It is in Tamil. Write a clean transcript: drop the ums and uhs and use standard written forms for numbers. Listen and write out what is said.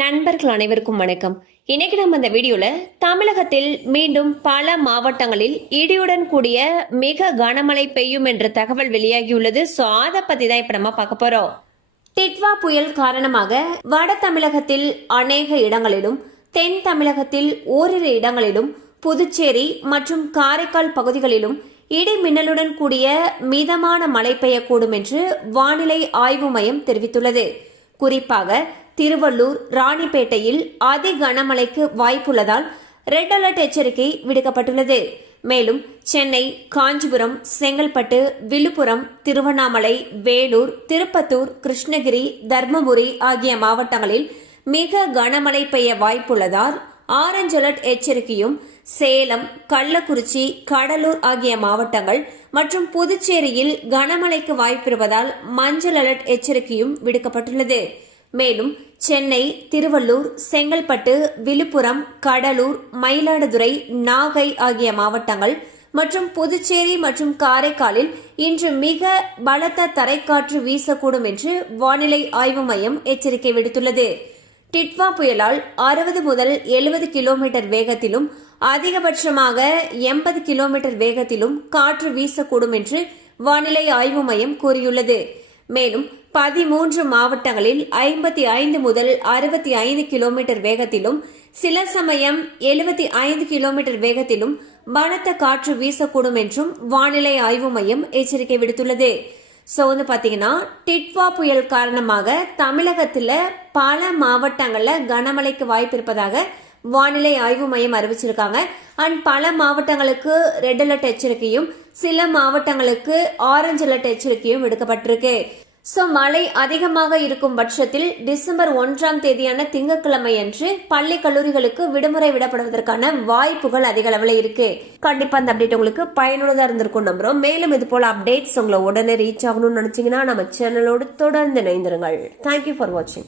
நண்பர்கள் அனைவருக்கும் வணக்கம். இன்னைக்கு நம்ம இந்த வீடியோல தமிழகத்தில் மீண்டும் பல மாவட்டங்களில் இடியுடன் கூடிய மிக கனமழை பெய்யும் என்ற தகவல் வெளியாகியுள்ளது. சோ அதை பத்தி தான் இப்ப நம்ம பார்க்க போறோம். டிட்வா புயல் காரணமாக வட தமிழகத்தில் அநேக இடங்களிலும், தென் தமிழகத்தில் ஓரிரு இடங்களிலும், புதுச்சேரி மற்றும் காரைக்கால் பகுதிகளிலும் இடி மின்னலுடன் கூடிய மிதமான மழை பெய்யக்கூடும் என்று வானிலை ஆய்வு மையம் தெரிவித்துள்ளது. குறிப்பாக திருவள்ளூர், ராணிப்பேட்டையில் அதி கனமழைக்கு வாய்ப்புள்ளதால் ரெட் அலர்ட் எச்சரிக்கை விடுக்கப்பட்டுள்ளது. மேலும் சென்னை, காஞ்சிபுரம், செங்கல்பட்டு, விழுப்புரம், திருவண்ணாமலை, வேலூர், திருப்பத்தூர், கிருஷ்ணகிரி, தர்மபுரி ஆகிய மாவட்டங்களில் மிக கனமழை பெய்ய வாய்ப்புள்ளதால் ஆரஞ்ச் அலர்ட் எச்சரிக்கையும், சேலம், கள்ளக்குறிச்சி, கடலூர் ஆகிய மாவட்டங்கள் மற்றும் புதுச்சேரியில் கனமழைக்கு வாய்ப்பிருப்பதால் மஞ்சள் அலர்ட் எச்சரிக்கையும் விடுக்கப்பட்டுள்ளது. மேலும் சென்னை, திருவள்ளூர், செங்கல்பட்டு, விழுப்புரம், கடலூர், மயிலாடுதுறை, நாகை ஆகிய மாவட்டங்கள் மற்றும் புதுச்சேரி மற்றும் காரைக்காலில் இன்று மிக பலத்த தரைக்காற்று வீசக்கூடும் என்று வானிலை ஆய்வு மையம் எச்சரிக்கை விடுத்துள்ளது. டிட்வா புயலால் 60 முதல் 70 கிலோமீட்டர் வேகத்திலும், அதிகபட்சமாக 80 கிலோமீட்டர் வேகத்திலும் காற்று வீசக்கூடும் என்று வானிலை ஆய்வு மையம் கூறியுள்ளது. மேலும் 13 மாவட்டங்களில் 55 முதல் 65 கிலோமீட்டர் வேகத்திலும், சில சமயம் 75 கிலோமீட்டர் வேகத்திலும் பலத்த காற்று வீசக்கூடும் என்றும் வானிலை ஆய்வு மையம் எச்சரிக்கை விடுத்துள்ளது. சோ பாத்தீங்கன்னா, டிட்வா புயல் காரணமாக தமிழகத்துல பல மாவட்டங்கள்ல கனமழைக்கு வாய்ப்பு இருப்பதாக வானிலை ஆய்வு மையம் அறிவிச்சிருக்காங்க. அண்ட் பல மாவட்டங்களுக்கு ரெட் அலர்ட் எச்சரிக்கையும், சில மாவட்டங்களுக்கு ஆரஞ்சு அலர்ட் எச்சரிக்கையும் விடுக்கப்பட்டிருக்கு. சோ மழை அதிகமாக இருக்கும் பட்சத்தில் டிசம்பர் 1ஆம் தேதியான திங்கட்கிழமை அன்று பள்ளி கல்லூரிகளுக்கு விடுமுறை விடப்படுவதற்கான வாய்ப்புகள் அதிக அளவில் இருக்கு. கண்டிப்பா அந்த அப்டேட் உங்களுக்கு பயனுள்ளதா இருந்திருக்கும் நம்புறோம். மேலும் இது போல அப்டேட்ஸ் உங்களை உடனே ரீச் ஆகணும்னு நினைச்சீங்கன்னா நம்ம சேனலோடு தொடர்ந்து இணைந்திருங்கள். தேங்க்யூ ஃபார் வாட்சிங்.